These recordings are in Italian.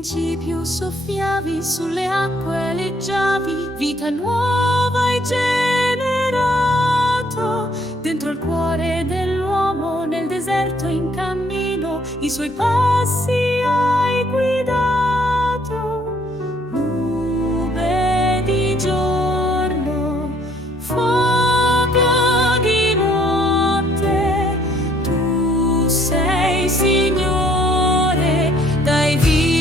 principio soffiavi sulle acque leggiavi, vita nuova hai generato dentro il cuore dell'uomo, nel deserto in cammino i suoi passi hai guidato. Nube di giorno, fuoco di notte, tu sei Signore, dai vita.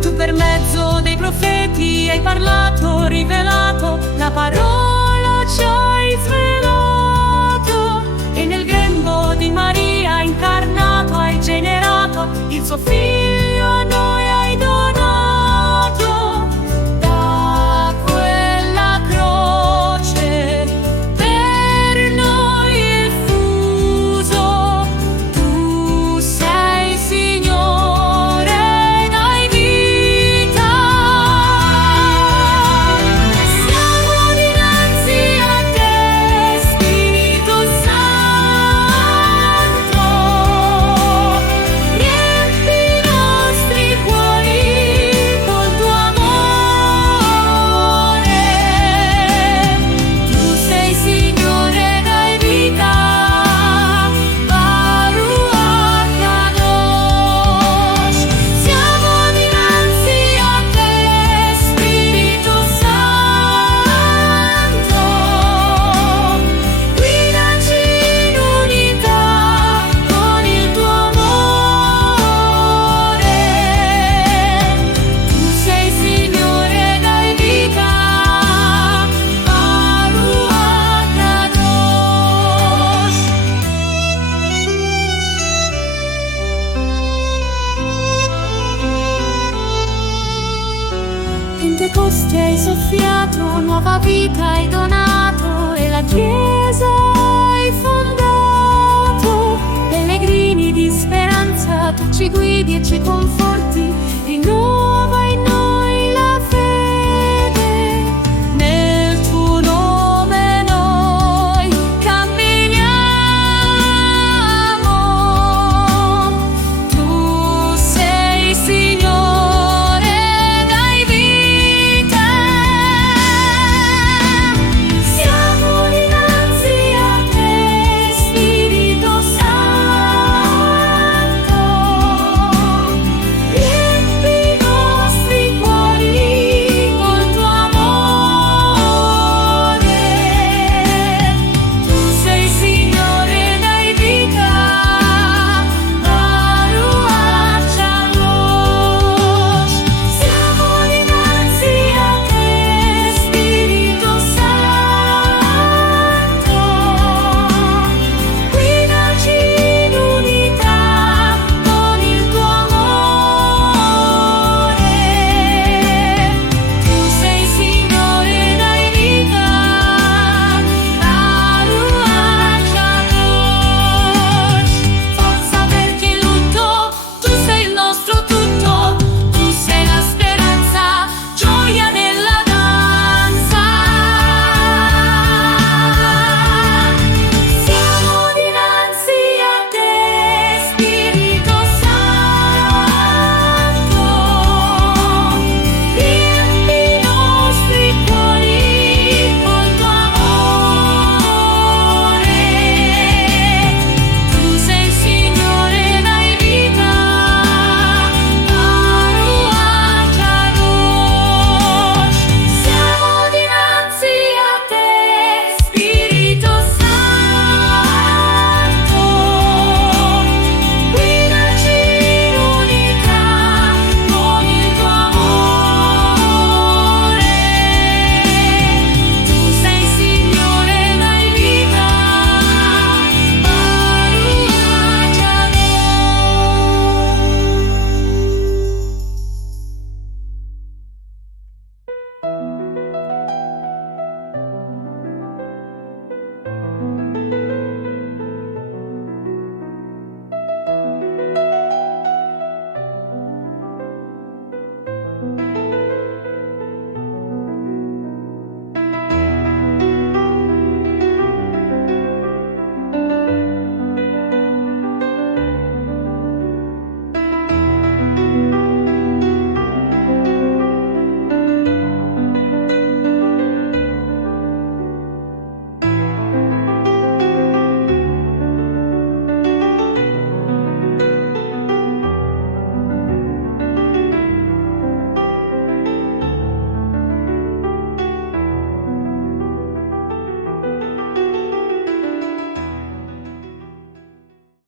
Tu per mezzo dei profeti hai parlato, rivelato, la parola ci hai svelato, e nel grembo di Maria incarnato hai generato il suo figlio a noi hai donato. Da quella croce per noi il fuso, tu sei Signore, dai vita. Siamo dinanzi a te, Spirito Santo, riempi i nostri cuori col tuo amore. Tu sei Signore, dai vita, Baruch Kadosh. Siamo dinanzi a te, Spirito Santo, guidaci in unità con il tuo amore. Tu sei Signore, dai vita, Baruch Kadosh. Pentecoste hai soffiato, nuova vita hai donato, e la Chiesa hai fondato. Pellegrini di speranza, tu ci guidi e ci conforti, in noi